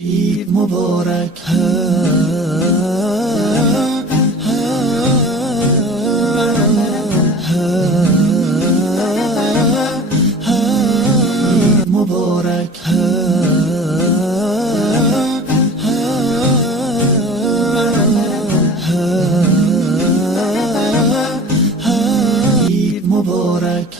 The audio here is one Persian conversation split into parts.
عید مبارک مبارک عید مبارک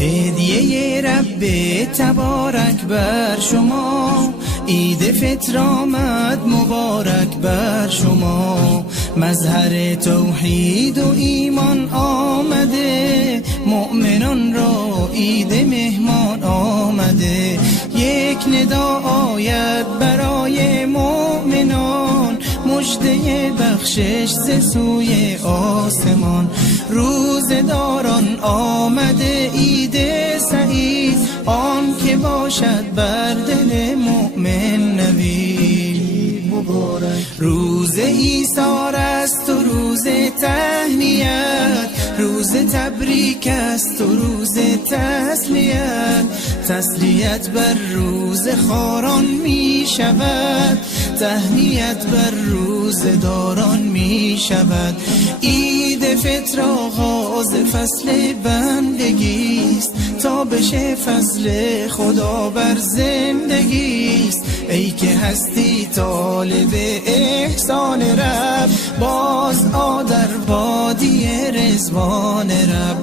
هدیه رب تبارک بر شما، عید فطر آمد مبارک بر شما. مظهر توحید و ایمان آمده، مؤمنان را عید مهمان آمده. یک ندا آید برای مؤمنان، مژده بخشش ز سوی آسمان. روزداران آمده عید سعید، آن که باشد بر دل مؤمن نوید. روز ایثار است و روز تهنیت، روز تبریک است و روز تسلیت. تسلیت بر روز خاران می شود، تهنیت بر روز داران می شود. عید فطر آغاز فصل بندگیست، تا بشه فضل خدا بر زندگیست. ای که هستی طالب احسان رب، باز آ در وادی رضوان رب،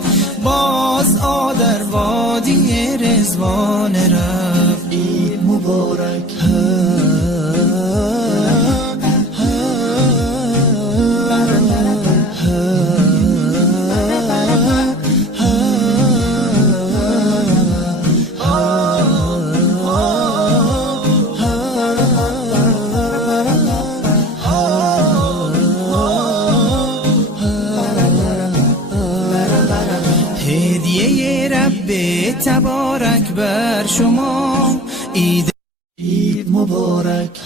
باز آ در وادی رضوان رب. عید مبارک هدیه رب تبارک بر شما، عید مبارک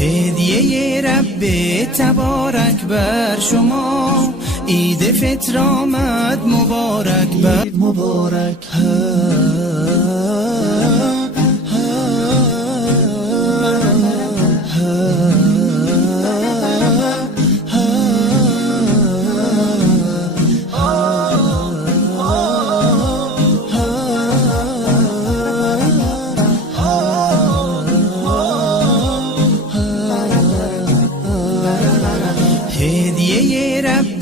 هدیه رب تبارک بر شما، عید فطر آمد مبارک بر مبارک هدیه رب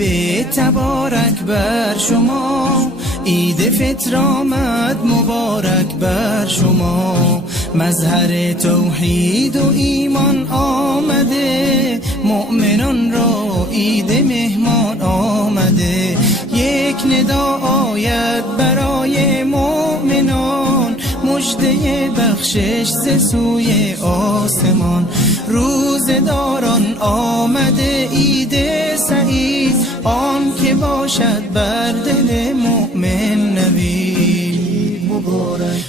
تبارک بر شما، عید فطر آمد مبارک بر شما. مظهر توحید و ایمان آمده، مؤمنان را عید مهمان آمده. یک ندا آید برای مؤمنان، مژده بخشش ز سوی آسمان. روزداران آمده عید سعید، آن که باشد بر دل مؤمن نوید.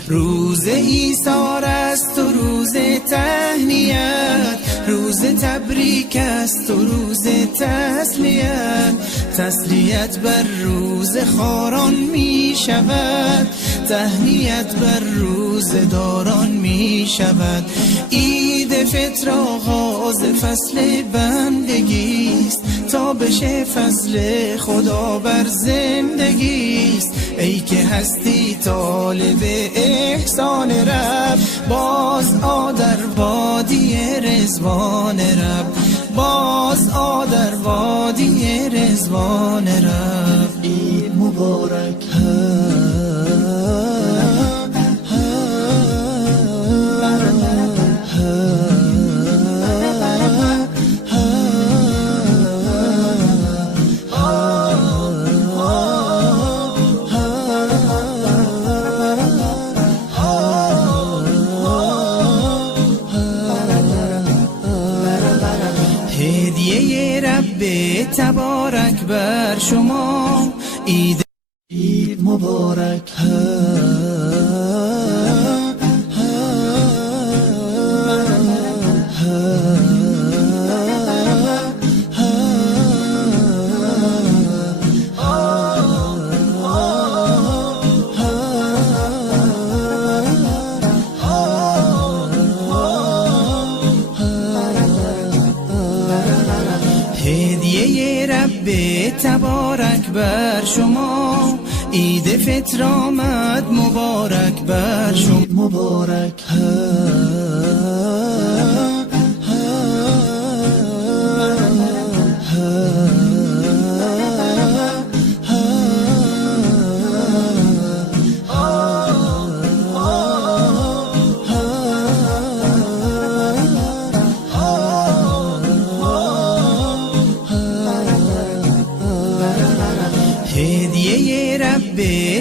روز ایثار است و روز تهنیت، روز تبریک است و روز تسلیت. تسلیت بر روز خاران می شود، تهنیت بر روز داران می شود. عید فطر آغاز فصل بندگیست، تا بشه فضل خدا بر زندگیست. ای که هستی طالب احسان رب، باز آ در وادی رضوان رب، باز آ در وادی رضوان رب. عید مبارک تبارک بر شما. عید مبارک. هدیه رب تبارک بر شما. عید فطر آمد مبارک بر شما. مبارک. هدیه رب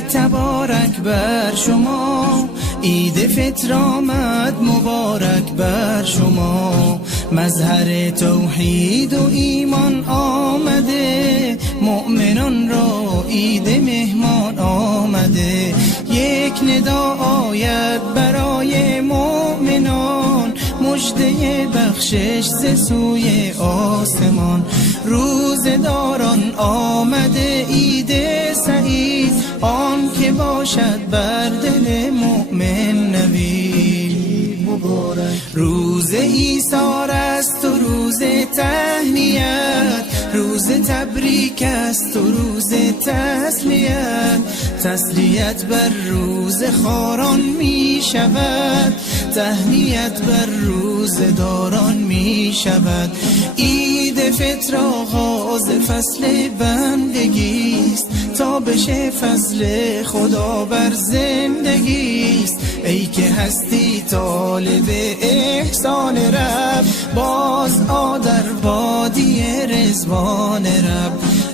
تبارک بر شما. عید فطر آمد مبارک بر شما. مظهر توحید و ایمان آمده، مؤمنان را عید مهمان آمده. یک ندا آید برای مؤمنان، مژده بخشش ز سوی آسمان. روزداران آمده عید سعید، آن که باشد بر دل مؤمن نوید. مبارک. روز ایثار است و روز تهنیت، روز تبریک است و روز تسلیت. تسلیت بر روز خاران می شود، تهنیت بر روز داران می شود. عید فطر آغاز فصل بندگی است، تا بشه فضل خدا بر زندگی است. ای که هستی طالب احسان رب، باز آ در وادی رضوان رب،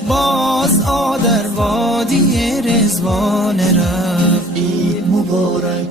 باز آ در وادی رضوان رب. عید مبارک.